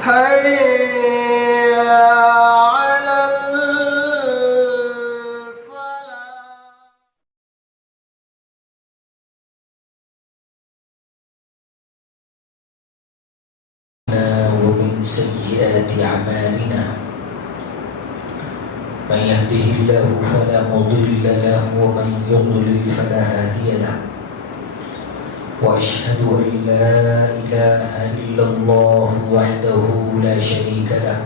حي على الفلاح. ومن سيئات أعمالنا من يهده الله فلا مضل له ومن يضلل فلا هادي له وأشهد أن لا إله إلا الله وحده لا شريك له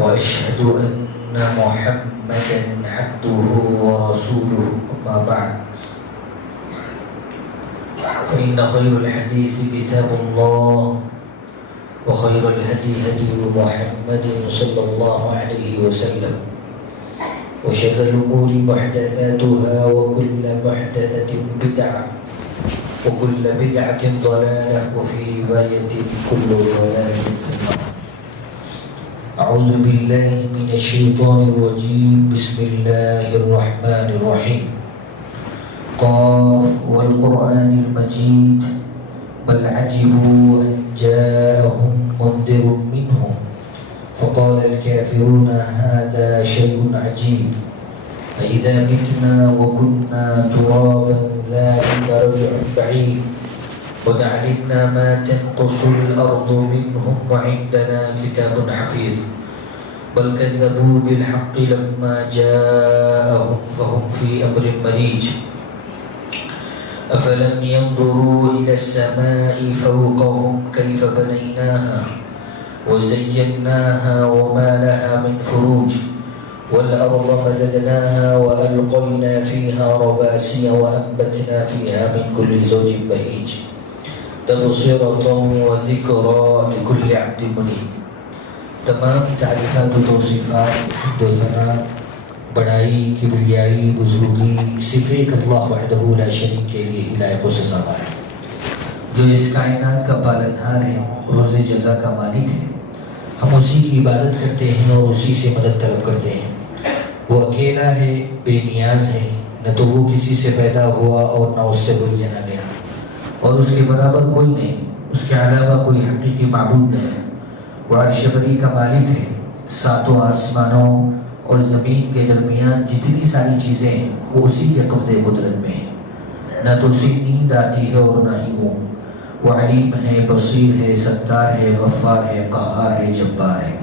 وأشهد أن محمدا عبده ورسوله أما بعد فإن خير الحديث كتاب الله وخير الهدي هدي محمد صلى الله عليه وسلم وشر الأمور محدثاتها وكل محدثة بدعة وكل بدعة ضلالة وفي رواية كل ضلالة في النار. أعوذ بالله من الشيطان الرجيم. بسم الله الرحمن الرحيم. قاف والقرآن المجيد بل عجبوا أن جاءهم منذر منهم فقال الكافرون هذا شيء عجيب أإذا متنا وكنا ترابا ذلك رجع بعيد قد علمنا ما تنقص الأرض منهم وعندنا كتاب حفيظ بل كذبوا بالحق لما جاءهم فهم في أمر مريج أفلم ينظروا إلى السماء فوقهم كيف بنيناها وزيناها وما لها من فروج والأرض مددناها وألقينا فيها رواسي وأنبتنا فيها من كل زوج بهيج تبصرة وذكرى لكل عبد منيب. تمام تعریفات و توصیفات و ثنا بڑائی کبریائی بزرگی صرف ایک اللہ وحدہ لا شریک کے لیے ہی لائق و سزاوار ہے جو اس کائنات کا پالنہار ہے روز جزا کا مالک ہے. ہم اسی کی عبادت کرتے ہیں اور اسی سے مدد طلب کرتے ہیں. وہ اکیلا ہے، بے نیاز ہے، نہ تو وہ کسی سے پیدا ہوا اور نہ اس سے کوئی جنا گیا اور اس کے برابر کوئی نہیں، اس کے علاوہ کوئی حقیقی معبود نہیں. وہ عرش بری کا مالک ہے. ساتوں آسمانوں اور زمین کے درمیان جتنی ساری چیزیں ہیں وہ اسی کے قبضے قدرت میں ہیں. نہ تو اسے نیند آتی ہے اور نہ ہی وہ علیم ہے، بصیر ہے، ستار ہے، غفار ہے، قہار ہے، جبار ہے.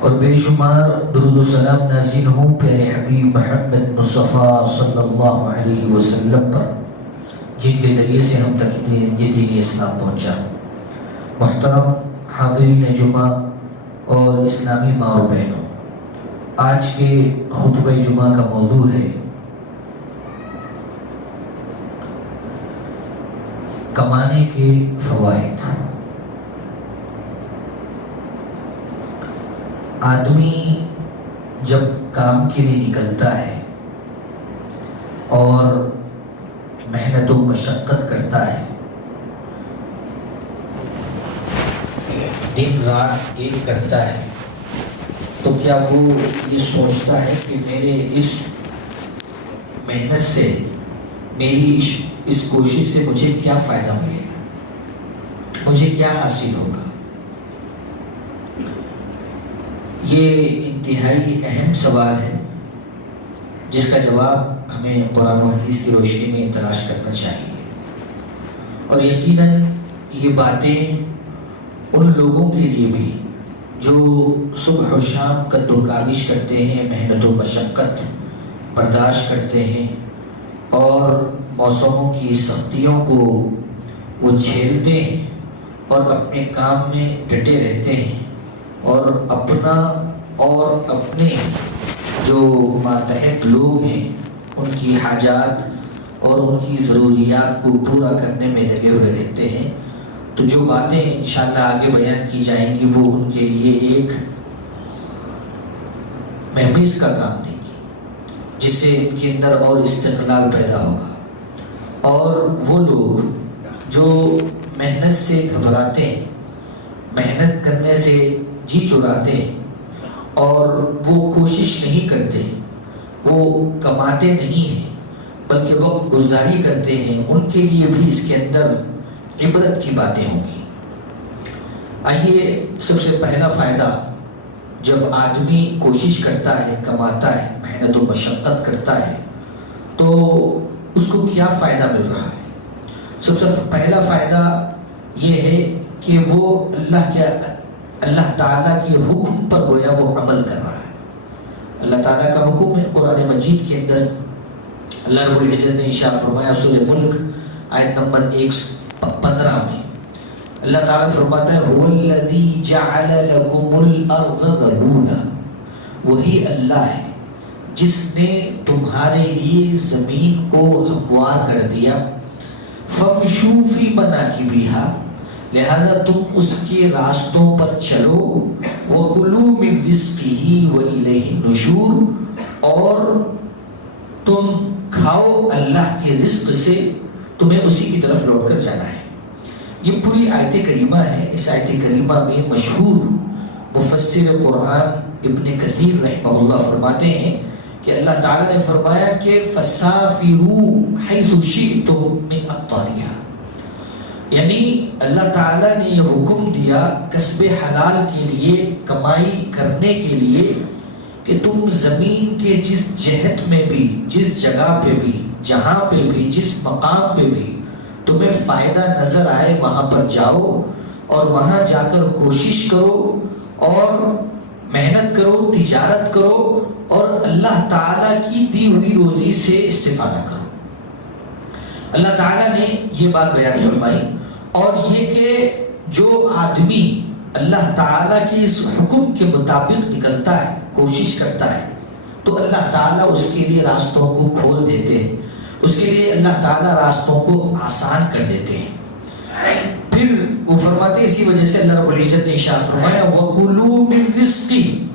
اور بے شمار درود و سلام نازل ہوں پیارے حبیب محمد مصطفیٰ صلی اللہ علیہ وسلم پر جن کے ذریعے سے ہم تک یہ دین اسلام پہنچا. محترم حاضرین جمعہ اور اسلامی ماں اور بہنوں، آج کے خطبہ جمعہ کا موضوع ہے کمانے کے فوائد. آدمی جب کام کے لیے نکلتا ہے اور محنت و مشقت کرتا ہے، دن رات ایک کرتا ہے، تو کیا وہ یہ سوچتا ہے کہ میرے اس محنت سے، میری اس کوشش سے مجھے کیا فائدہ ملے گا، مجھے کیا حاصل ہوگا؟ یہ انتہائی اہم سوال ہے جس کا جواب ہمیں قرآن و حدیث کی روشنی میں تلاش کرنا چاہیے. اور یقیناً یہ باتیں ان لوگوں کے لیے بھی جو صبح و شام قد و کاوش کرتے ہیں، محنت و مشقت برداشت کرتے ہیں اور موسموں کی سختیوں کو وہ جھیلتے ہیں اور اپنے کام میں ڈٹے رہتے ہیں اور اپنا اور اپنے جو ماتحت لوگ ہیں ان کی حاجات اور ان کی ضروریات کو پورا کرنے میں لگے ہوئے رہتے ہیں. تو جو باتیں انشاءاللہ آگے بیان کی جائیں گی وہ ان کے لیے ایک محبس کا کام دے گی جس سے ان کے اندر اور استقلال پیدا ہوگا. اور وہ لوگ جو محنت سے گھبراتے ہیں، محنت کرنے سے جی چراتے ہیں اور وہ کوشش نہیں کرتے، وہ کماتے نہیں ہیں بلکہ وقت گزاری کرتے ہیں، ان کے لیے بھی اس کے اندر عبرت کی باتیں ہوں گی. آئیے سب سے پہلا فائدہ، جب آدمی کوشش کرتا ہے، کماتا ہے، محنت و مشقت کرتا ہے تو اس کو کیا فائدہ مل رہا ہے؟ سب سے پہلا فائدہ یہ ہے کہ وہ اللہ تعالیٰ کے حکم پر گویا وہ عمل کر رہا ہے۔ اللہ تعالیٰ کا حکم ہے قرآن مجید کے اندر، اللہ رب العزت نے ارشاد فرمایا سورہ ملک آیت نمبر 115 میں، اللہ تعالیٰ فرماتا ہے هُوَ الَّذِي جَعَلَ لَكُمُ الْأَرْضَ ذَلُولًا، وہی اللہ ہے جس نے تمہارے لیے زمین کو ہموار کر دیا، فَامْشُوا فِي مَنَاكِبِهَا، لہذا تم اس کے راستوں پر چلو، وَكُلُوا مِن رِزْقِهِ وَإِلَيْهِ النُّشُورُ، اور تم کھاؤ اللہ کے رزق سے، تمہیں اسی کی طرف لوٹ کر جانا ہے۔ یہ پوری آیت کریمہ ہے۔ اس آیت کریمہ میں مشہور مفسر قرآن ابن کثیر رحمہ اللہ فرماتے ہیں کہ اللہ تعالیٰ نے فرمایا کہ فَسَافِرُوا حَيْثُ شِئْتُم مِّنْ أَقْطَارِهَا، یعنی اللہ تعالیٰ نے یہ حکم دیا کسب حلال کے لیے، کمائی کرنے کے لیے، کہ تم زمین کے جس جہت میں بھی، جس جگہ پہ بھی، جہاں پہ بھی، جس مقام پہ بھی تمہیں فائدہ نظر آئے وہاں پر جاؤ، اور وہاں جا کر کوشش کرو اور محنت کرو، تجارت کرو، اور اللہ تعالیٰ کی دی ہوئی روزی سے استفادہ کرو۔ اللہ تعالیٰ نے یہ بات بیان فرمائی، اور یہ کہ جو آدمی اللہ تعالیٰ کے اس حکم کے مطابق نکلتا ہے، کوشش کرتا ہے، تو اللہ تعالیٰ اس کے لیے راستوں کو کھول دیتے ہیں، اس کے لیے اللہ تعالیٰ راستوں کو آسان کر دیتے ہیں۔ پھر وہ فرماتے ہیں اسی وجہ سے اللہ رب العزت نے ارشاد فرمایا وَكُلُوا مِن رِزْقِهِ،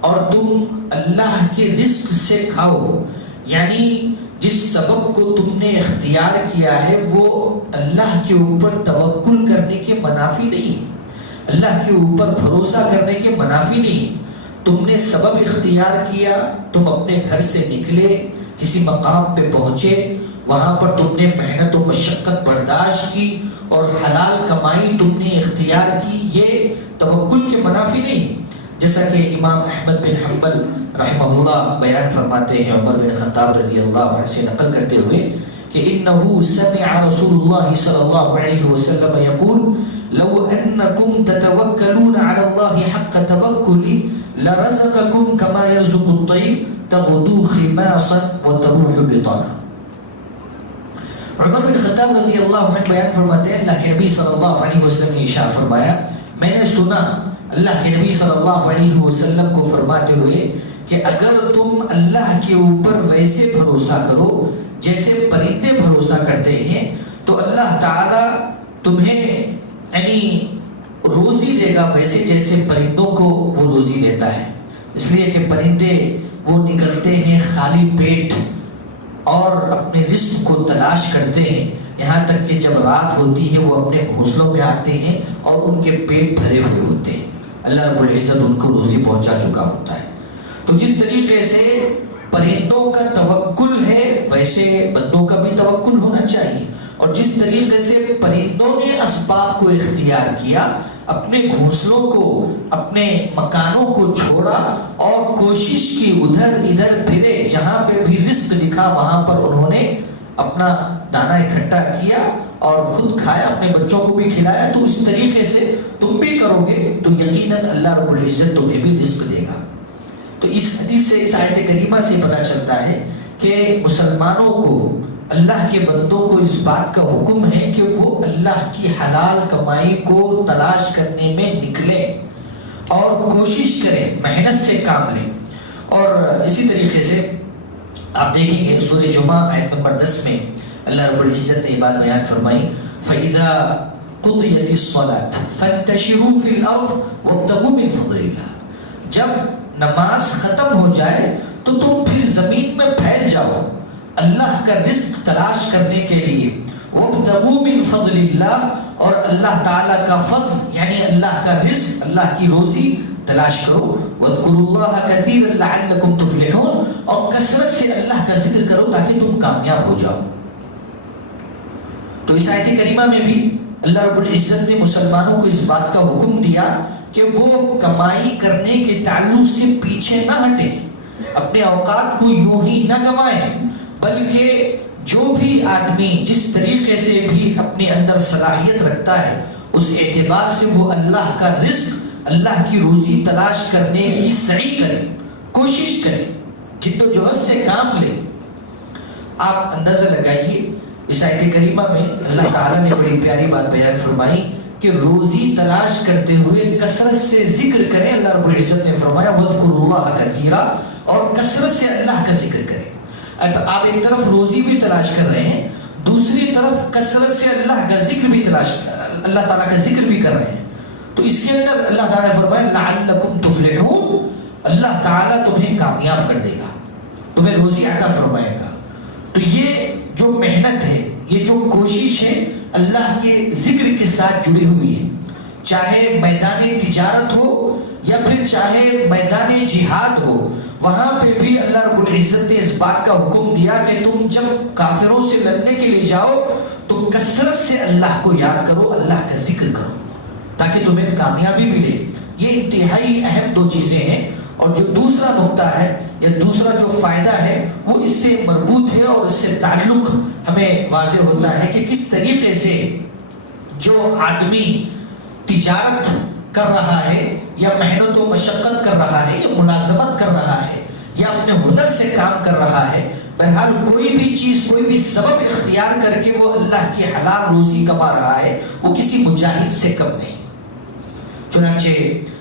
اور تم اللہ کے رزق سے کھاؤ، یعنی جس سبب کو تم نے اختیار کیا ہے وہ اللہ کے اوپر توکل کرنے کے منافی نہیں، اللہ کے اوپر بھروسہ کرنے کے منافی نہیں۔ تم نے سبب اختیار کیا، تم اپنے گھر سے نکلے، کسی مقام پہ پہنچے، وہاں پر تم نے محنت و مشقت برداشت کی اور حلال کمائی تم نے اختیار کی، یہ توکل کے منافی نہیں۔ جیسا کہ امام احمد بن حنبل رحمہ اللہ بیان فرماتے ہیں عمر بن خطاب رضی اللہ عنہ سے نقل کرتے ہوئے کہ انہو سمع رسول اللہ صلی اللہ علیہ وسلم یقول لو انکم تتوکلون علی اللہ حق توکلی لرزقکم کما یرزق الطیر تغدو خماصا وتروح بطنا۔ عمر بن خطاب رضی اللہ عنہ بیان فرماتے ہیں اللہ کے نبی صلی اللہ علیہ وسلم نے ارشاد فرمایا، میں نے سنا اللہ کے نبی صلی اللہ علیہ وسلم کو فرماتے ہوئے کہ اگر تم اللہ کے اوپر ویسے بھروسہ کرو جیسے پرندے بھروسہ کرتے ہیں تو اللہ تعالیٰ تمہیں یعنی روزی دے گا ویسے جیسے پرندوں کو وہ روزی دیتا ہے۔ اس لیے کہ پرندے وہ نکلتے ہیں خالی پیٹ اور اپنے رزق کو تلاش کرتے ہیں، یہاں تک کہ جب رات ہوتی ہے وہ اپنے گھونسلوں میں آتے ہیں اور ان کے پیٹ بھرے ہوئے ہوتے ہیں، اللہ رب العزت ان کو روزی پہنچا چکا ہوتا ہے۔ تو جس طریقے سے پرندوں کا توکل ہے ویسے بندوں کا بھی توکل ہونا چاہیے، اور جس طریقے سے پرندوں نے اسباب کو اختیار کیا، اپنے گھونسلوں کو، اپنے مکانوں کو چھوڑا اور کوشش کی، ادھر ادھر پھرے، جہاں پہ بھی رزق دکھا وہاں پر انہوں نے اپنا دانہ اکٹھا کیا اور خود کھایا، اپنے بچوں کو بھی کھلایا، تو اس طریقے سے تم بھی کرو گے تو یقیناً اللہ رب العزت تمہیں بھی رزق دے گا۔ تو اس حدیث سے، اس آیت کریمہ سے پتہ چلتا ہے کہ مسلمانوں کو، اللہ کے بندوں کو اس بات کا حکم ہے کہ وہ اللہ کی حلال کمائی کو تلاش کرنے میں نکلے اور کوشش کریں، محنت سے کام لیں۔ اور اسی طریقے سے آپ دیکھیں گے سورہ جمعہ آیت نمبر 10 میں اللہ رب العزت نے یہ بات بیان فرمائی فَإِذَا قُضِيَتِ الصَّلَاةُ فَانْتَشِرُوا فِي الْأَرْضِ وَابْتَغُوا مِنْ فَضْلِ اللَّهِ، جب نماز ختم ہو جائے تو تم پھر زمین میں پھیل جاؤ اللہ کا رزق تلاش کرنے کے لیے، وَابْتَغُوا مِنْ فَضْلِ اللَّهِ، اور اللہ تعالیٰ کا فضل یعنی اللہ کا رزق، اللہ کی روزی تلاش کرو، وَاذْكُرُوا اللَّهَ كَثِيرًا لَعَلَّكُمْ تُفْلِحُونَ، اور کثرت سے اللہ کا ذکر کرو تاکہ تم کامیاب ہو جاؤ۔ تو اس آیت کریمہ میں بھی اللہ رب العزت نے مسلمانوں کو اس بات کا حکم دیا کہ وہ کمائی کرنے کے تعلق سے پیچھے نہ ہٹیں، اپنے اوقات کو یوں ہی نہ گنوائیں، بلکہ جو بھی آدمی جس طریقے سے بھی اپنے اندر صلاحیت رکھتا ہے اس اعتبار سے وہ اللہ کا رزق، اللہ کی روزی تلاش کرنے کی سعی کرے، کوشش کرے، جد و جہد سے کام لے۔ آپ اندازہ لگائیے اس آیت کریمہ میں اللہ تعالیٰ نے بڑی پیاری بات بیان فرمائی کہ روزی تلاش کرتے ہوئے کثرت سے ذکر کریں۔ اللہ رب العزت نے فرمایا وَاذْكُرُوا اللَّهَ كَثِيرًا، اور کثرت سے اللہ کا ذکر کریں۔ اب آپ ایک طرف روزی بھی تلاش کر رہے ہیں، دوسری طرف کثرت سے اللہ کا ذکر بھی اللہ تعالیٰ کا ذکر بھی کر رہے ہیں، تو اس کے اندر اللہ تعالیٰ نے فرمایا لَعَلَّكُمْ تُفْلِحُونَ، اللہ تعالیٰ تمہیں کامیاب کر دے گا، تمہیں روزی عطا فرمائے گا۔ تو یہ جو محنت ہے، یہ جو کوشش ہے، اللہ کے ذکر کے ساتھ جڑی ہوئی ہے، چاہے میدان تجارت ہو یا پھر چاہے میدان جہاد ہو، وہاں پہ بھی اللہ رب العزت نے اس بات کا حکم دیا کہ تم جب کافروں سے لڑنے کے لیے جاؤ تو کثرت سے اللہ کو یاد کرو، اللہ کا ذکر کرو، تاکہ تمہیں کامیابی ملے۔ یہ انتہائی اہم دو چیزیں ہیں، اور جو دوسرا نقطہ ہے یا دوسرا جو فائدہ ہے وہ اس سے مربوط ہے، اور اس سے تعلق ہمیں واضح ہوتا ہے کہ کس طریقے سے جو آدمی تجارت کر رہا ہے یا محنت و مشقت کر رہا ہے یا ملازمت کر رہا ہے یا اپنے ہنر سے کام کر رہا ہے، بہرحال کوئی بھی چیز، کوئی بھی سبب اختیار کر کے وہ اللہ کی حلال روزی کما رہا ہے، وہ کسی مجاہد سے کم نہیں۔ چنانچہ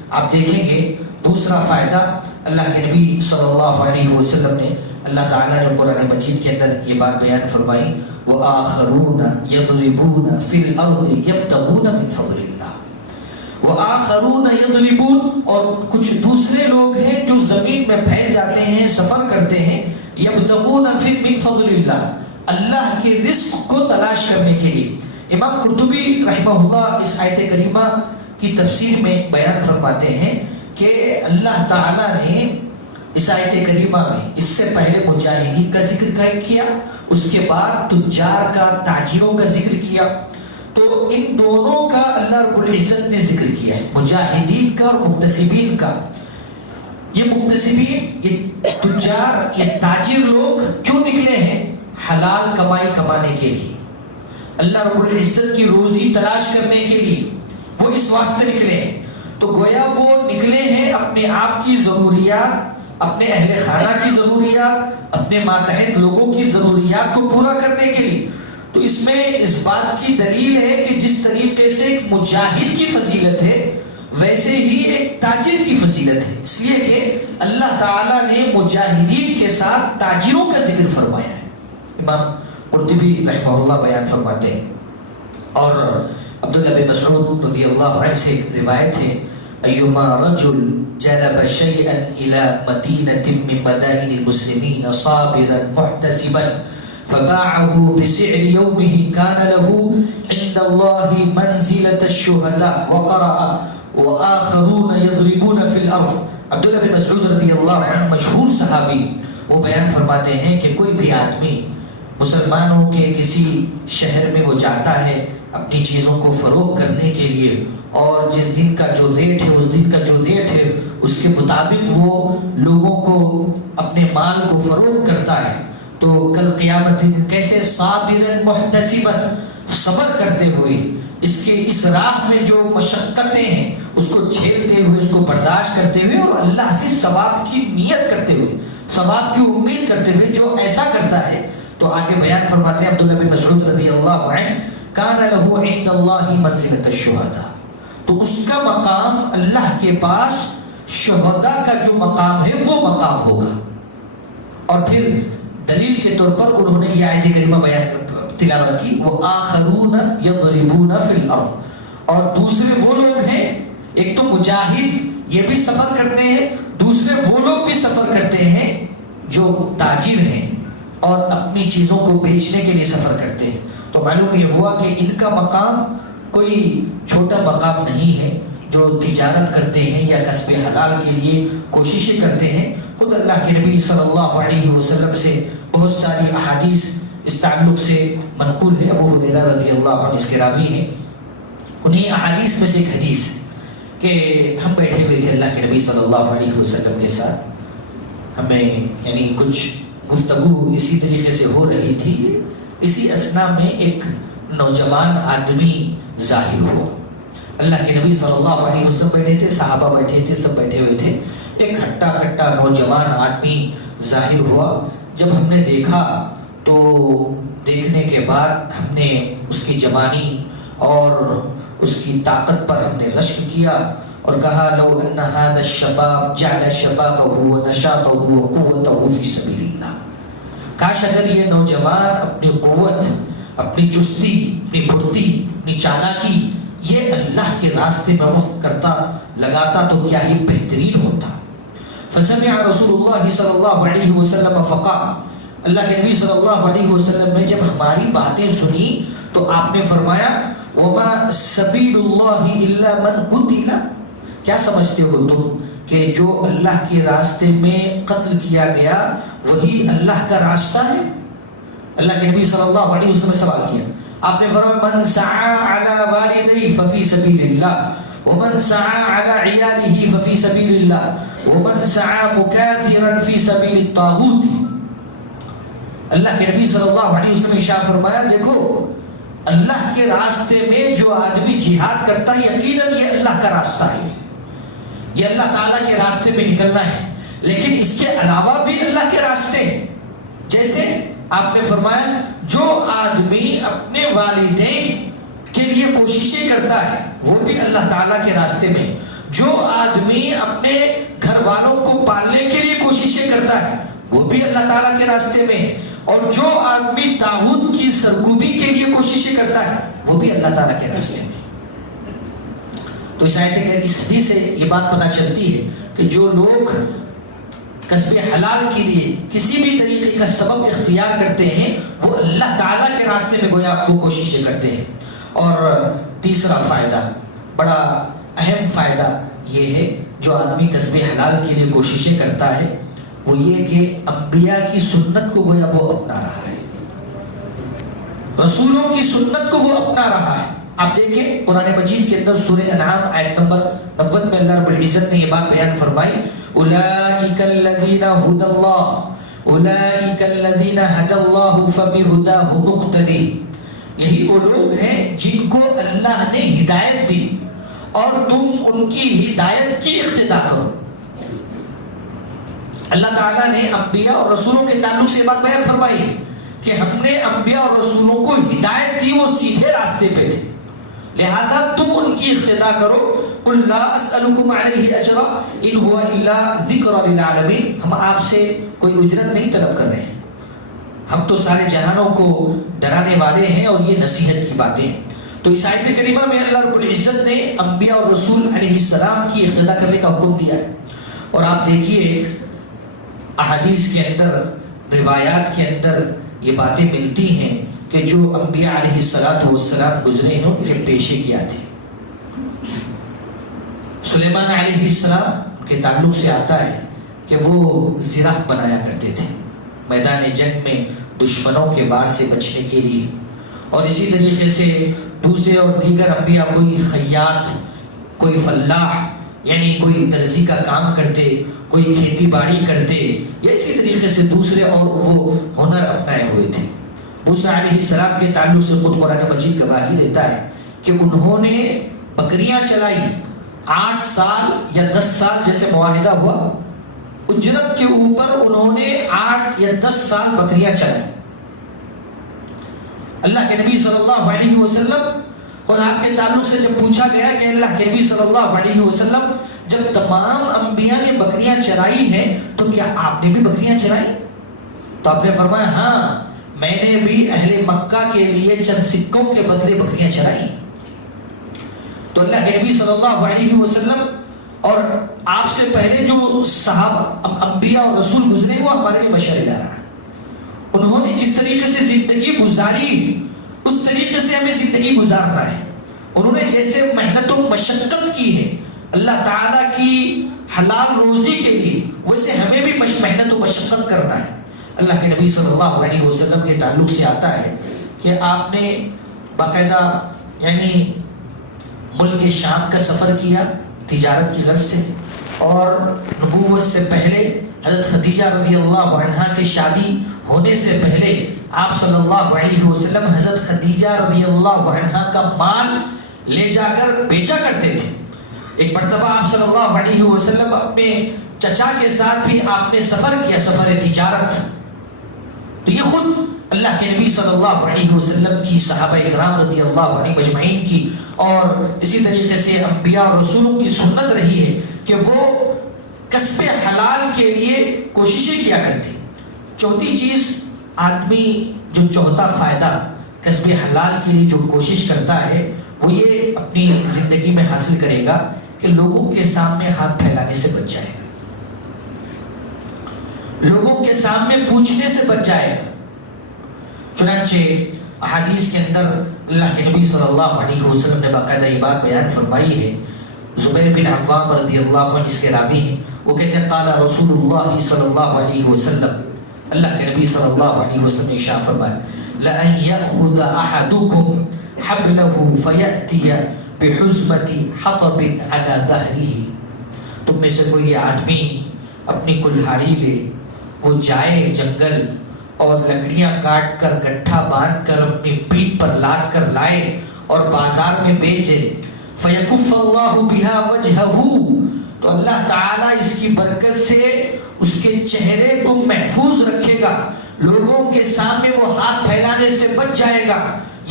آپ دیکھیں گے دوسرا فائدہ اللہ کے نبی صلی اللہ علیہ وسلم نے، اللہ تعالیٰ نے قرآن مجید کے اندر یہ بات بیان فرمائی وَآخَرُونَ يَضْرِبُونَ فِي الْأَرْضِ يَبْتَغُونَ مِنْ فَضْلِ اللَّهِ، وَآخَرُونَ يَضْرِبُونَ، اور کچھ دوسرے لوگ ہیں جو زمین میں پھیل جاتے ہیں، سفر کرتے ہیں، يَبْتَغُونَ مِنْ فَضْلِ اللَّهِ، اللہ کے رزق کو تلاش کرنے کے لیے۔ امام قرطبی رحمہ اللہ اس آیت کریمہ کی تفسیر میں بیان فرماتے ہیں کہ اللہ تعالیٰ نے اس آیت کریمہ میں اس سے پہلے مجاہدین کا ذکر کیا، اس کے بعد تجار کا، تاجروں کا ذکر کیا، تو ان دونوں کا اللہ رب العزت نے ذکر کیا ہے، مجاہدین کا اور مکتسبین کا۔ یہ مکتسبین، یہ تجار، یہ تاجر لوگ کیوں نکلے ہیں؟ حلال کمائی کمانے کے لیے، اللہ رب العزت کی روزی تلاش کرنے کے لیے وہ اس واسطے نکلے ہیں۔ تو گویا وہ نکلے ہیں اپنے آپ کی ضروریات، اپنے اہل خانہ کی ضروریات، اپنے ماتحت لوگوں کی ضروریات کو پورا کرنے کے لیے۔ تو اس میں اس بات کی دلیل ہے کہ جس طریقے سے ایک مجاہد کی فضیلت ہے ویسے ہی ایک تاجر کی فضیلت ہے، اس لیے کہ اللہ تعالیٰ نے مجاہدین کے ساتھ تاجروں کا ذکر فرمایا ہے۔ امام قرطبی رحمہ اللہ بیان فرماتے ہیں، اور عبداللہ بن مسعود رضی اللہ عنہ سے ایک روایت ہے ایما رجل جلب شیئا الى مدینة من مدائن المسلمین صابرا محتسبا فباعه بسعر يومه كان له عند الله منزلة الشهداء وقرأ وآخرون يضربون في الأرض۔ عبداللہ بن مسعود رضی اللہ عنہ مشہور صحابی، وہ بیان فرماتے ہیں کہ کوئی بھی آدمی مسلمانوں کے کسی شہر میں وہ جاتا ہے اپنی چیزوں کو فروخت کرنے کے لیے، اور جس دن کا جو ریٹ ہے اس دن کا جو ریٹ ہے اس کے مطابق وہ لوگوں کو اپنے مال کو فروخت کرتا ہے، تو کل قیامت دن کیسے صابرا محتسبا، صبر کرتے ہوئے اس راہ میں جو مشقتیں ہیں اس کو جھیلتے ہوئے، اس کو برداشت کرتے ہوئے، اور اللہ سے ثواب کی نیت کرتے ہوئے، ثواب کی امید کرتے ہوئے جو ایسا کرتا ہے، تو آگے بیان فرماتے ہیں عبداللہ بن مسعود رضی اللہ عنہ کان له عند اللہ منزلۃ الشہداء، تو اس کا مقام اللہ کے پاس شہداء کا جو مقام ہے وہ مقام ہوگا۔ اور پھر دلیل کے طور پر انہوں نے یہ آیت کریمہ بیان تلاوت کی وآخرون یضربون فی الارض، اور دوسرے وہ لوگ ہیں، ایک تو مجاہد یہ بھی سفر کرتے ہیں، دوسرے وہ لوگ بھی سفر کرتے ہیں جو تاجر ہیں اور اپنی چیزوں کو بیچنے کے لیے سفر کرتے ہیں۔ تو معلوم یہ ہوا کہ ان کا مقام کوئی چھوٹا مقام نہیں ہے، جو تجارت کرتے ہیں یا کسب حلال کے لیے کوششیں کرتے ہیں۔ خود اللہ کے نبی صلی اللہ علیہ وسلم سے بہت ساری احادیث اس تعلق سے منقول ہے، ابو ہریرہ رضی اللہ عنہ اس کے راوی ہیں انہیں احادیث میں سے ایک حدیث کہ ہم بیٹھے ہوئے تھے اللہ کے نبی صلی اللہ علیہ وسلم کے ساتھ، ہمیں یعنی کچھ گفتگو اسی طریقے سے ہو رہی تھی، اسی اثنا میں ایک نوجوان آدمی ظاہر ہوا۔ اللہ کے نبی صلی اللہ علیہ وسلم بیٹھے تھے، صحابہ بیٹھے تھے، سب بیٹھے ہوئے تھے، ایک ہٹا کٹا نوجوان آدمی ظاہر ہوا۔ جب ہم نے دیکھا تو دیکھنے کے بعد ہم نے اس کی جوانی اور اس کی طاقت پر ہم نے رشک کیا اور کہا لو ان هذا الشباب جعل شبابه ونشاطه وقوته في سبيل الله، کاش اگر یہ نوجوان اپنی قوت، اپنی چستی، اپنی پھرتی، اپنی چالاکی یہ اللہ کے راستے میں وقف کرتا، لگاتا تو کیا ہی بہترین ہوتا۔ فسمع رسول اللہ صلی اللہ علیہ وسلم فقال، اللہ کے نبی صلی اللہ علیہ وسلم نے جب ہماری باتیں سنی تو آپ نے فرمایا وما سبیل اللہ الا من قتل، کیا سمجھتے ہو تم کہ جو اللہ کے راستے میں قتل کیا گیا وہی اللہ کا راستہ ہے؟ اللہ کے نبی صلی اللہ علیہ وسلم نے سوال کیا، آپ نے فرمایا من سعى على والديه ففي سبيل الله ومن سعى على عياله ففي سبيل الله ومن سعى مكاثرا في سبيل الطاغوت۔ اللہ کے نبی صلی اللہ علیہ وسلم نے ارشاد فرمایا دیکھو اللہ کے راستے میں جو آدمی جہاد کرتا ہے یقیناً یہ اللہ کا راستہ ہے، یہ اللہ تعالیٰ کے راستے میں نکلنا ہے، لیکن اس کے علاوہ بھی اللہ کے راستے ہیں۔ جیسے آپ نے فرمایا جو آدمی اپنے والدین کے لیے کوششیں کرتا ہے وہ بھی اللہ تعالیٰ کے راستے میں، جو آدمی اپنے گھر والوں کو پالنے کے لیے کوششیں کرتا ہے وہ بھی اللہ تعالیٰ کے راستے میں، اور جو آدمی طاغوت کی سرکوبی کے لیے کوششیں کرتا ہے وہ بھی اللہ تعالیٰ کے راستے میں۔ تو اس آیت کے اس حدیث سے یہ بات پتہ چلتی ہے کہ جو لوگ کسب حلال کے لیے کسی بھی طریقے کا سبب اختیار کرتے ہیں وہ اللہ تعالیٰ کے راستے میں گویا وہ کوششیں کرتے ہیں۔ اور تیسرا فائدہ، بڑا اہم فائدہ یہ ہے جو آدمی کسب حلال کے لیے کوششیں کرتا ہے وہ یہ کہ انبیاء کی سنت کو گویا وہ اپنا رہا ہے، رسولوں کی سنت کو وہ اپنا رہا ہے۔ آپ دیکھیں قرآن مجید کے اندر سورہ انعام آیت نمبر 90 میں اللہ رب العزت نے یہ بات بیان فرمائی اولئک الذین ھدی اللہ اولئک الذین ھدی اللہ فبہداہ مقتدی، یہی وہ لوگ ہیں جن کو اللہ نے ہدایت دی اور تم ان کی ہدایت کی اقتداء کرو۔ اللہ تعالیٰ نے انبیاء اور رسولوں کے تعلق سے بات بیان فرمائی کہ ہم نے انبیاء اور رسولوں کو ہدایت دی، وہ سیدھے راستے پہ تھے، لہذا تم ان کی اقتداء کرو۔ قل لا اسألکم علیہ اجرا ان هو الا ذکر للعالمین، ہم آپ سے کوئی اجرت نہیں طلب کر رہے ہیں، ہم تو سارے جہانوں کو ڈرانے والے ہیں اور یہ نصیحت کی باتیں۔ تو اس آیت کریمہ میں اللہ رب العزت نے انبیاء اور رسول علیہ السلام کی اقتداء کرنے کا حکم دیا ہے۔ اور آپ دیکھیے احادیث کے اندر، روایات کے اندر یہ باتیں ملتی ہیں کہ جو انبیاء علیہ السلام گزرے ہیں ان کے پیشے کیا تھے۔ سلیمان علیہ السلام کے تعلق سے آتا ہے کہ وہ زرہ بنایا کرتے تھے میدان جنگ میں دشمنوں کے وار سے بچنے کے لیے، اور اسی طریقے سے دوسرے اور دیگر انبیاء کوئی خیاط، کوئی فلاح یعنی کوئی درزی کا کام کرتے، کوئی کھیتی باڑی کرتے، یا اسی طریقے سے دوسرے اور وہ ہنر اپنائے ہوئے تھے۔ موسیٰ علیہ السلام کے تعلق سے خود قرآن مجید گواہی دیتا ہے کہ انہوں نے بکریاں چلائی 8 سال یا 10 سال جیسے معاہدہ ہوا، اجرت کے اوپر انہوں نے 8 یا 10 سال بکریاں چلائی۔ اللہ کے نبی صلی اللہ علیہ وسلم خود آپ کے تعلق سے جب پوچھا گیا کہ اللہ کے نبی صلی اللہ علیہ وسلم جب تمام انبیاء نے بکریاں چرائی ہیں تو کیا آپ نے بھی بکریاں چرائی؟ تو آپ نے فرمایا ہاں میں نے بھی اہل مکہ کے لیے چند سکوں کے بدلے بکریاں چرائی۔ تو اللہ کے نبی صلی اللہ علیہ وسلم اور آپ سے پہلے جو صحابہ انبیاء اور رسول گزرے وہ ہمارے لیے بشر ادارہ ہے۔ انہوں نے جس طریقے سے زندگی گزاری اس طریقے سے ہمیں زندگی گزارنا ہے۔ انہوں نے جیسے محنت و مشقت کی ہے اللہ تعالیٰ کی حلال روزی کے لیے، ویسے ہمیں بھی محنت و مشقت کرنا ہے۔ اللہ کے نبی صلی اللہ علیہ وسلم کے تعلق سے آتا ہے کہ آپ نے باقاعدہ یعنی ملک شام کا سفر کیا تجارت کی غرض سے، اور نبوت سے پہلے حضرت خدیجہ رضی اللہ عنہا سے شادی ہونے سے پہلے آپ صلی اللہ علیہ وسلم حضرت خدیجہ رضی اللہ عنہا کا مال لے جا کر بیچا کرتے تھے۔ ایک مرتبہ آپ صلی اللہ علیہ وسلم اپنے چچا کے ساتھ بھی آپ نے سفر کیا، سفر تجارت۔ تو یہ خود اللہ کے نبی صلی اللہ علیہ وسلم کی، صحابہ کرام رضی اللہ عنہ مجمعین کی، اور اسی طریقے سے انبیاء اور رسولوں کی سنت رہی ہے کہ وہ کسب حلال کے لیے کوششیں کیا کرتے۔ چوتھی چیز، آدمی جو چوتھا فائدہ کسب حلال کے لیے جو کوشش کرتا ہے وہ یہ اپنی زندگی میں حاصل کرے گا کہ لوگوں کے سامنے ہاتھ پھیلانے سے بچ جائے گا، لوگوں کے سامنے پوچھنے سے بچ جائے گا۔ چنانچہ احادیث کے اندر اللہ کے نبی صلی اللہ علیہ وسلم نے باقاعدہ یہ بات بیان فرمائی ہے۔ زبیر بن عوام رضی اللہ عنہ اس کے راوی ہیں، وہ کہتے ہیں قال رسول اللہ صلی اللہ علیہ وسلم، اللہ کے نبی صلی اللہ علیہ وسلم نے ارشاد فرمایا لَأَن يَأْخُذَ أَحَدُكُمْ حَبْلَهُ فَيَأْتِيَ بِحُزْمَةِ حَطَبٍ عَلَى ظَهْرِهِ، تم میں سے کوئی آدمی اپنی کلہاڑی لے، وہ جائے جنگل اور لکڑیاں کاٹ کر گٹھا باندھ کر اپنی پیٹھ پر لاد کر لائے اور بازار میں بیچے، فَيَكُفَّ اللَّهُ بِهَا وَجْهَهُ، تو اللہ تعالیٰ اس کی برکت سے اس کے چہرے کو محفوظ رکھے گا، لوگوں کے سامنے وہ ہاتھ پھیلانے سے بچ جائے گا۔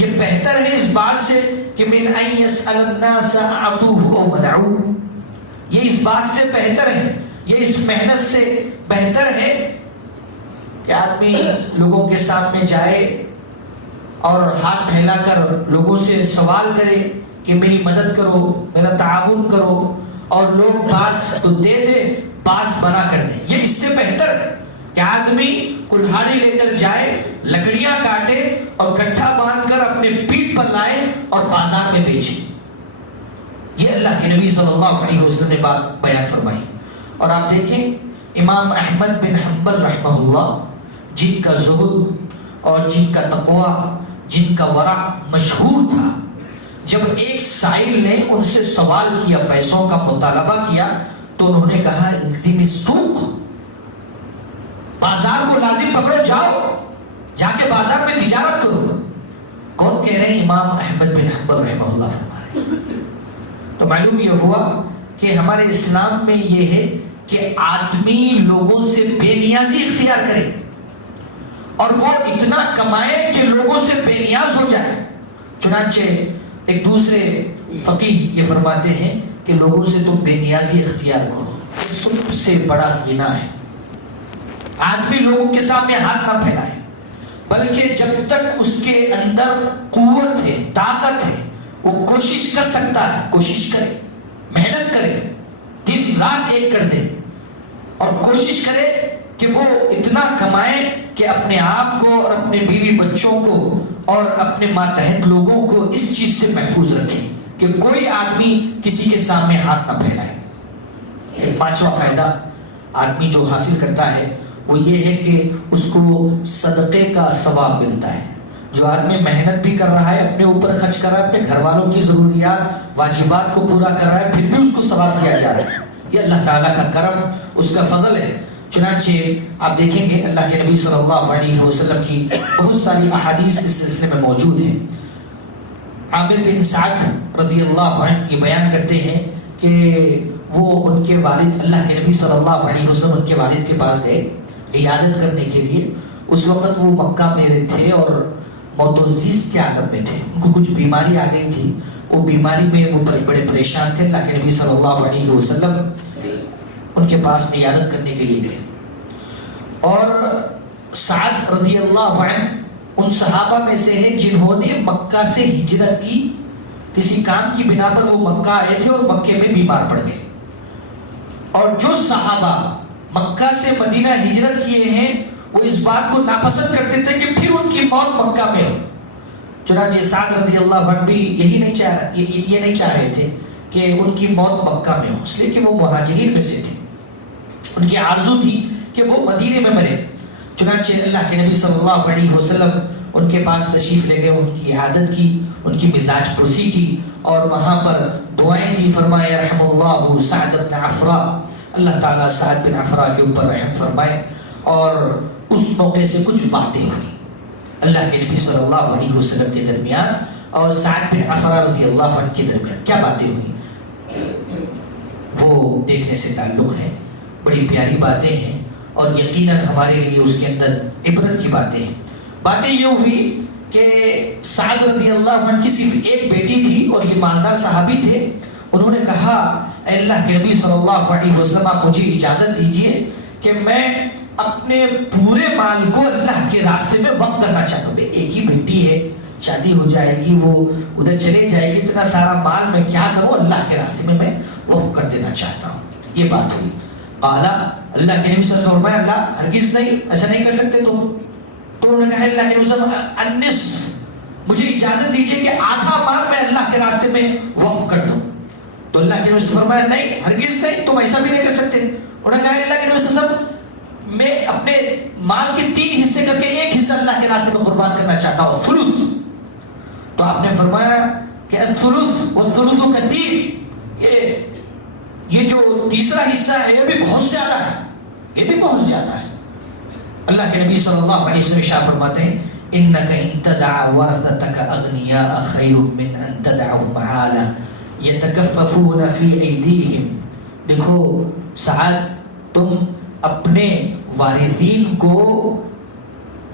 یہ بہتر ہے اس بات سے کہ من ان يسأل الناس اعطوه او منعوه، یہ اس بات سے بہتر ہے، یہ اس محنت سے بہتر ہے کہ آدمی لوگوں کے سامنے جائے اور ہاتھ پھیلا کر لوگوں سے سوال کرے کہ میری مدد کرو، میرا تعاون کرو، اور لوگ باس تو دے دے، باس بنا کر دیں۔ یہ اس سے بہتر ہے کہ آدمی کلہاڑی لے کر جائے، لکڑیاں کاٹے اور گٹھا باندھ کر اپنے پیٹھ پر لائے اور بازار میں بیچے۔ یہ اللہ کے نبی صلی اللہ علیہ وسلم نے بات بیان فرمائی۔ اور آپ دیکھیں امام احمد بن حنبل رحمہ اللہ، جن کا زہد اور جن کا تقوی، جن کا ورع مشہور تھا، جب ایک سائل نے ان سے سوال کیا، پیسوں کا مطالبہ کیا، تو انہوں نے کہا الزم السوق، بازار کو لازم پکڑو، جاؤ جا کے بازار میں تجارت کرو۔ کون کہہ رہے ہیں؟ امام احمد بن حنبل رحمہ اللہ فرما رہے ہیں۔ تو معلوم یہ ہوا کہ ہمارے اسلام میں یہ ہے کہ آدمی لوگوں سے بے نیازی اختیار کرے اور وہ اتنا کمائے کہ لوگوں سے بے نیاز ہو جائے۔ چنانچہ ایک دوسرے فقیہ یہ فرماتے ہیں کہ لوگوں سے تم بے نیازی اختیار کرو، سب سے بڑا غنا ہے۔ آدمی لوگوں کے سامنے ہاتھ نہ پھیلائے، بلکہ جب تک اس کے اندر قوت ہے، طاقت ہے، وہ کوشش کر سکتا ہے، کوشش کرے، محنت کرے، دن رات ایک کر دے اور کوشش کرے کہ وہ اتنا کمائے کہ اپنے آپ کو اور اپنے بیوی بچوں کو اور اپنے ماتحت لوگوں کو اس چیز سے محفوظ رکھے کہ کوئی آدمی کسی کے سامنے ہاتھ نہ پھیلائے۔ ایک پانچواں فائدہ آدمی جو حاصل کرتا ہے وہ یہ ہے کہ اس کو صدقے کا ثواب ملتا ہے۔ جو آدمی محنت بھی کر رہا ہے، اپنے اوپر خرچ کر رہا ہے، اپنے گھر والوں کی ضروریات واجبات کو پورا کر رہا ہے، پھر بھی اس کو ثواب دیا جا رہا ہے، یہ اللہ تعالیٰ کا کرم، اس کا فضل ہے۔ چنانچہ آپ دیکھیں گے اللہ کے نبی صلی اللہ علیہ وسلم کی بہت ساری احادیث اس سلسلے میں موجود ہیں۔ عامر بن سعد رضی اللہ عنہ یہ بیان کرتے ہیں کہ وہ ان کے والد، اللہ کے نبی صلی اللہ علیہ وسلم ان کے والد کے پاس گئے عیادت کرنے کے لیے۔ اس وقت وہ مکہ میں تھے اور موت و زیست کے عالم میں تھے، ان کو کچھ بیماری آ گئی تھی، وہ بیماری میں وہ بڑے پریشان تھے۔ اللہ کے نبی صلی اللہ علیہ وسلم ان کے پاس عیادت کرنے کے لیے گئے، اور سعد رضی اللہ عنہ ان صحابہ میں سے ہیں جنہوں نے مکہ سے ہجرت کی، کسی کام کی بنا پر وہ مکہ آئے تھے اور مکے میں بیمار پڑ گئے۔ اور جو صحابہ مکہ سے مدینہ ہجرت کیے ہیں وہ اس بات کو ناپسند کرتے تھے کہ پھر ان کی موت مکہ میں ہو۔ چنانچہ سعد رضی اللہ عنہ بھی یہ نہیں چاہ رہے تھے کہ ان کی موت مکہ میں ہو، اس لیے کہ وہ مہاجرین میں سے تھے، ان کی آرزو تھی کہ وہ مدینے میں مرے۔ چنانچہ اللہ کے نبی صلی اللہ علیہ وسلم ان کے پاس تشریف لے گئے، ان کی عیادت کی، ان کی مزاج پرسی کی اور وہاں پر دعائیں دی. فرمایا رحم اللہ سعد بن عفرا، اللہ تعالیٰ سعد بن عفرا کے اوپر رحم فرمائے. اور اس موقع سے کچھ باتیں ہوئی اللہ کے نبی صلی اللہ علیہ وسلم کے درمیان اور سعد بن عفرا رضی اللہ عنہ کے درمیان. کیا باتیں ہوئی وہ دیکھنے سے تعلق ہے. بڑی پیاری باتیں ہیں اور یقیناً ہمارے لیے اس کے اندر عبرت کی باتیں ہیں. باتیں یہ ہوئی کہ سعد رضی اللہ عنہ کی صرف ایک بیٹی تھی اور یہ مالدار صحابی تھے. انہوں نے کہا اے اللہ کے نبی صلی اللہ علیہ وسلم آپ مجھے اجازت دیجئے کہ میں اپنے پورے مال کو اللہ کے راستے میں وقف کرنا چاہتا ہوں. ایک ہی بیٹی ہے، شادی ہو جائے گی، وہ ادھر چلے جائے گی، اتنا سارا مال میں کیا کروں، اللہ کے راستے میں وقف کر دینا چاہتا ہوں. یہ بات ہوئی. قالا اللہ کے نبی صلی اللہ علیہ وسلم فرمایا اللہ ہرگز نہیں، ایسا نہیں کر سکتے. تو انہوں نے کہا اللہ کے نبی صلی اللہ علیہ وسلم النصف، مجھے اجازت دیجئے کہ آدھا مال میں اللہ کے راستے میں وقف کر دوں. تو اللہ کے نبی صلی اللہ علیہ وسلم فرمایا نہیں ہرگز نہیں، تم ایسا بھی نہیں کر سکتے. انہوں نے کہا اللہ کے نبی صلی اللہ علیہ وسلم میں اپنے مال کے 3 حصے کر کے ایک حصہ اللہ کے راستے میں قربان کرنا چاہتا ہوں، ثلث. تو آپ نے فرمایا کہ الثلث والثلث کثیر، یہ جو تیسرا حصہ ہے یہ بھی بہت زیادہ ہے، یہ بھی بہت زیادہ ہے. اللہ کے نبی صلی اللہ علیہ وسلم شاہ فرماتے ہیں انک ان تدع ورثتک اغنیاء خیر من ان تدعهم عالا یتکففون فی ایدیہم. دیکھو سعد، تم اپنے وارثین کو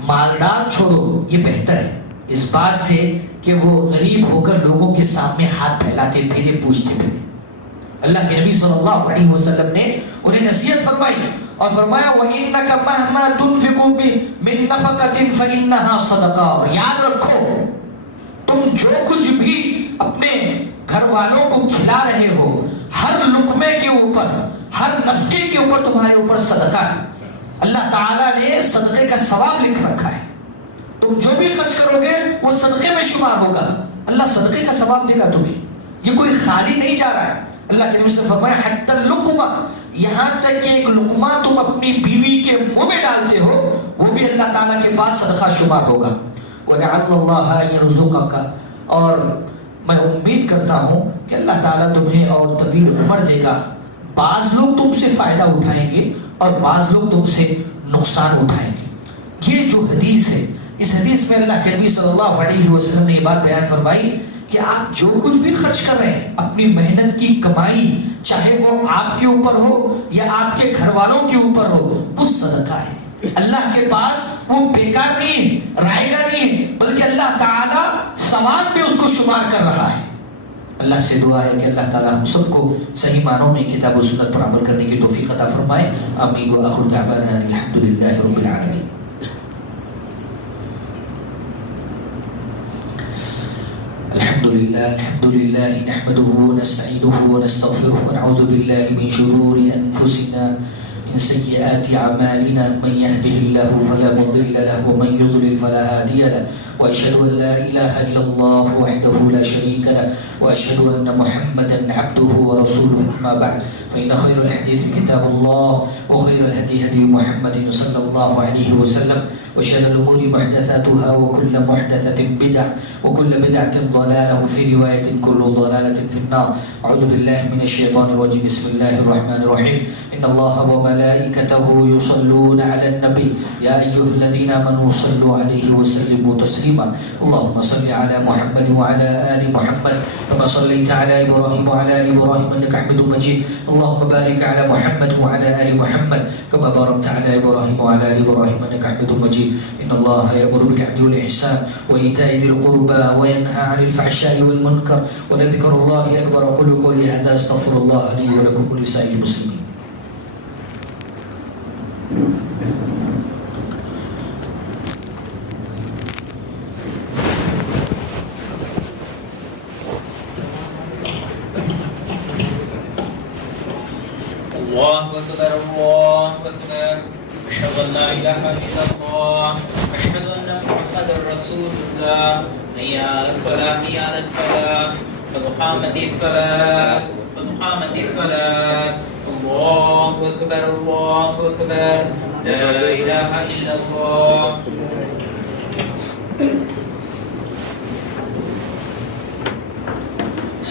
مالدار چھوڑو یہ بہتر ہے اس بات سے کہ وہ غریب ہو کر لوگوں کے سامنے ہاتھ پھیلاتے پھرے پوچھتے پھرے. اللہ کے نبی صلی اللہ علیہ وسلم نے انہیں نصیحت فرمائی اور فرمایا وَإِنَّكَ مَهْمَا تُنْفِقُ مِن نَفَقَةٍ فَإِنَّهَا صَدَقَةٌ. اور یاد رکھو تم جو کچھ بھی اپنے گھر والوں کو کھلا رہے ہو، ہر لقمے کے اوپر، ہر نفقے کے اوپر تمہارے اوپر صدقہ ہے. اللہ تعالیٰ نے صدقے کا ثواب لکھ رکھا ہے. تم جو بھی خرچ کرو گے وہ صدقے میں شمار ہوگا، اللہ صدقے کا ثواب دے گا تمہیں. یہ کوئی خالی نہیں جا رہا ہے. اللہ کے نبی سے فرمایا حتی اللقمہ، یہاں تک کہ ایک لقمہ تم اپنی بیوی کے منہ میں ڈالتے ہو وہ بھی اللہ تعالیٰ کے پاس صدقہ شمار ہوگا. وَلَعَلَّ اللَّهَ يَرْزُقَكَ، اور میں امید کرتا ہوں کہ اللہ تعالیٰ تمہیں اور طویل عمر دے گا. بعض لوگ تم سے فائدہ اٹھائیں گے اور بعض لوگ تم سے نقصان اٹھائیں گے. یہ جو حدیث ہے، اس حدیث میں اللہ کے نبی صلی اللہ علیہ وسلم نے یہ بات بیان فرمائی کہ آپ جو کچھ بھی خرچ کر رہے ہیں اپنی محنت کی کمائی، چاہے وہ آپ کے اوپر ہو یا آپ کے گھر والوں کے اوپر ہو، وہ صدقہ ہے. اللہ کے پاس وہ بیکار نہیں ہے، رائے گا نہیں ہے، بلکہ اللہ تعالیٰ ثواب میں اس کو شمار کر رہا ہے. اللہ سے دعا ہے کہ اللہ تعالیٰ ہم سب کو صحیح معنوں میں کتاب و سنت پر عمل کرنے کی توفیق عطا فرمائے. آمین وآخر دعوانا الحمدللہ رب العالمین. الحمد لله نحمده ونستعينه ونستغفره ونعوذ بالله من شرور أنفسنا من سيئات أعمالنا من يهده الله فلا مضل له ومن يضلل فلا هادي له وأشهد أن لا إله إلا الله وحده لا شريك له وأشهد أن محمدا عبده ورسوله. أما بعد فإن خير الحديث كتاب الله وخير الهدي هدي محمد صلى الله عليه وسلم وشر الأمور محدثاتها وكل محدثة بدعة وكل بدعة ضلالة وفي رواية كل ضلالة في النار. أعوذ بالله من الشيطان الرجيم. بسم الله الرحمن الرحيم. إن الله وملائكته يصلون على النبي يا أيها الذين آمنوا صلوا عليه وسلموا تسليما. اللهم صل على محمد وعلى آل محمد كما صليت على إبراهيم وعلى آل إبراهيم إنك حميد مجيد. اللهم بارك على محمد وعلى آل محمد كما باركت على إبراهيم وعلى آل إبراهيم إنك حميد مجيد. إن الله يأمر بالعدل والإحسان وإيتاء ذي القربى وينهى عن الفحشاء والمنكر ولذكر الله أكبر. أقول قولي هذا أستغفر الله لي ولكم ولسائر المسلمين. الله أكبر الله أكبر أشهد أن لا إله إلا الله أشهد أن محمدا رسول الله حي على الفلاح حي على الفلاح قد قامت الصلاة قد قامت الصلاة الله أكبر الله أكبر لا إله إلا الله.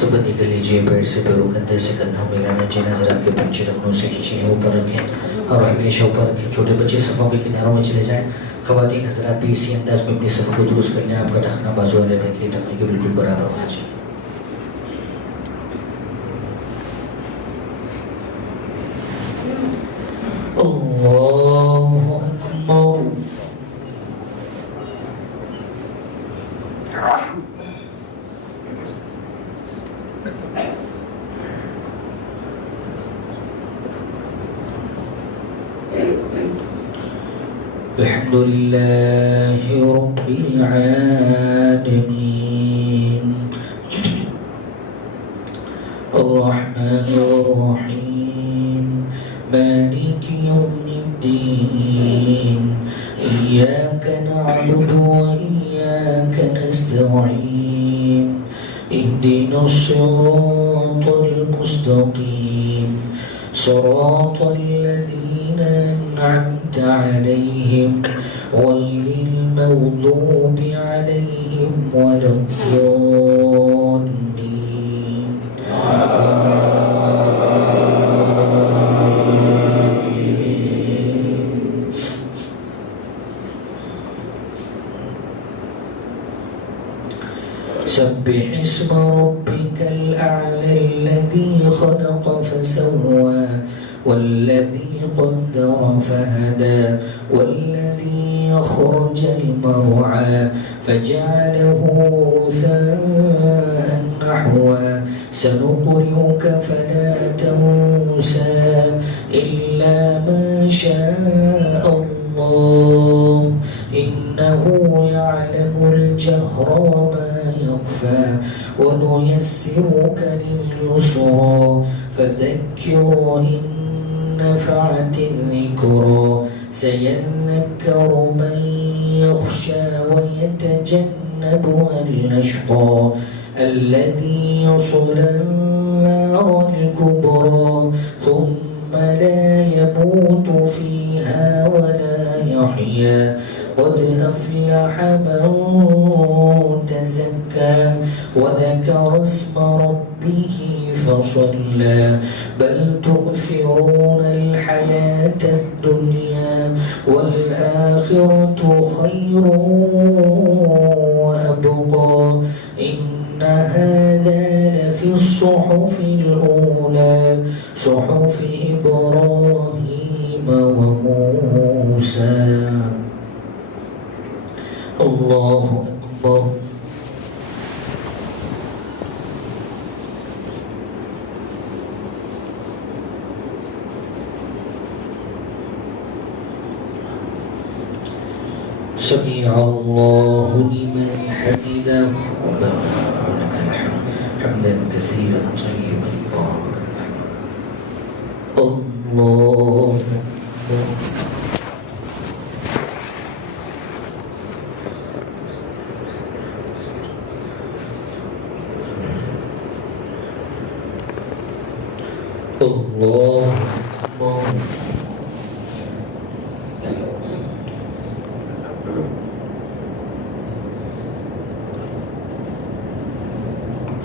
سب نکل لیجیے، پیٹ سے پیروں کندھے سے کندھا ملانا، جن حضرات کے بچے رکھنوں سے نیچے ہیں اوپر رکھیں اور ہمیشہ اوپر رکھیں. چھوٹے بچے صفوں کے کناروں میں چلے جائیں. خواتین حضرات بھی اسی انداز میں اپنی صفوں کو درست کر لیں. آپ کا ٹخنا بازو والے میں کے ٹخنے کے بالکل برابر ہونا چاہیے. اللہ اکبر. الحمد لله رب العالمين الرحمن الرحيم مالك يوم الدين إياك نعبد وإياك نستعين اهدنا الصراط المستقيم صراط الذين أنعمت عليهم غير المغضوب عليهم ولا الضالين. سبح اسم ربك الأعلى الذي خلق فسوى والذي قدر فهدى والذي أخرج المرعى فجعله غثاء نحوا سنقرئك فلا تنسى إلا ما شاء الله إنه يعلم الجهر وما يخفى ونيسرك لليسرى فذكر إن نفعت الذكرى سيذكر من يخشى ويتجنبها الأشقى الذي يصلى النار الكبرى ثم لا يموت فيها ولا يحيا قد أفلح من تزكى وذكر اسم ربه فصلى بل تؤثرون الحياة الدنيا والآخرة خير وأبقى إن هذا لفي الصحف الأولى صحف إبراهيم وموسى. الله أكبر. سمع الله لمن حمده ربنا ولك الحمد حمدا كثيرا طيبا مباركا فيه. الله أكبر. الله أكبر.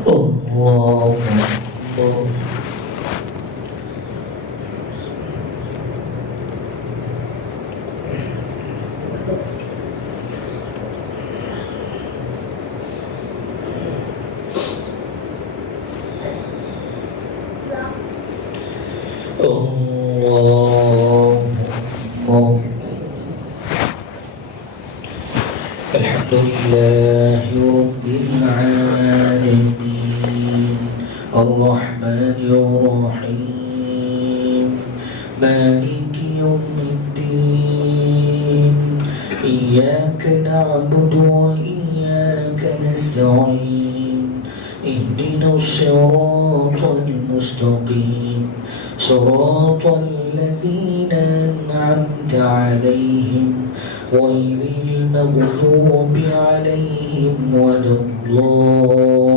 الله أكبر. الله أكبر. الحمد لله رب العالمين الرحمن الرحيم مالك يوم الدين إياك نعبد وإياك نستعين اهدنا الصراط المستقيم صراط الذين أنعمت عليهم غير المغضوب عليهم ولا الضالين.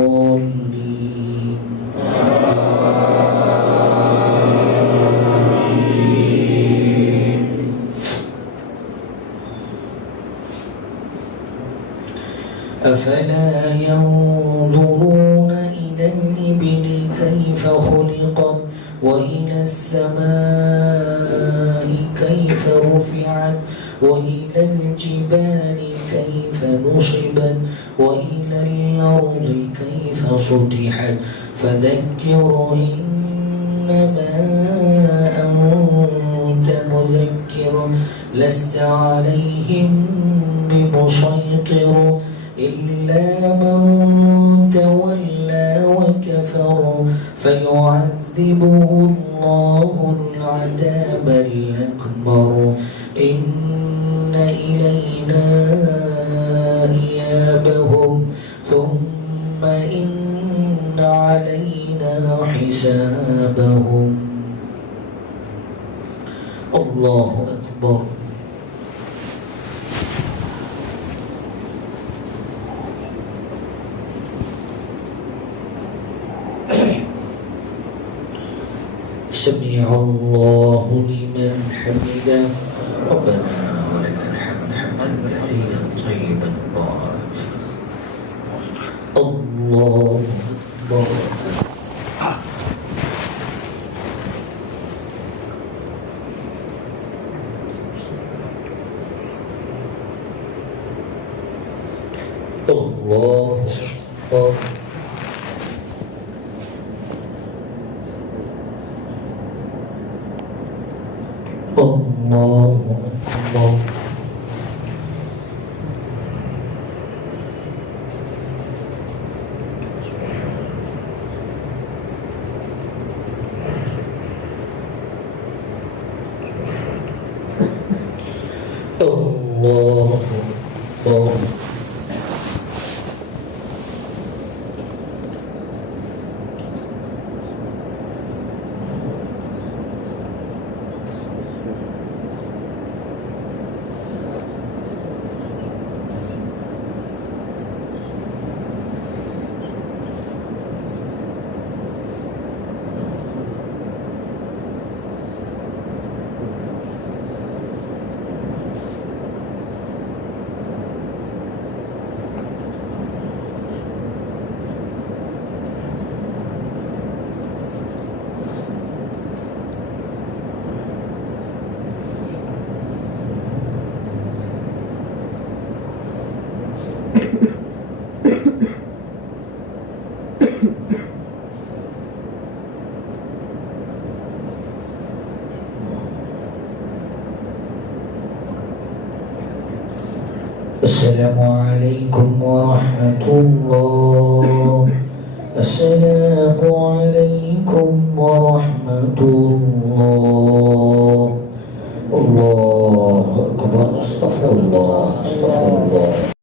أفلا ينظرون إلى الإبل كيف خلقت وإلى السماء كيف رفعت وإلى الجبال كيف نصبت وإلى الأرض كيف سطحت فذكر إنما أنت مذكر لست عليهم بمسيطر إلا من تولى وكفر فيعذبه الله العذاب الأكبر إن إلينا إيابهم ثم إن علينا حسابهم. الله أكبر. سمع الله لمن حمده ربنا ولك الحمد حمدا كثيرا طيبا مباركا الله أكبر. الله أكبر. الله أكبر. الله أكبر. السلام عليكم ورحمة الله. السلام عليكم ورحمة الله. الله أكبر. استغفر الله استغفر الله.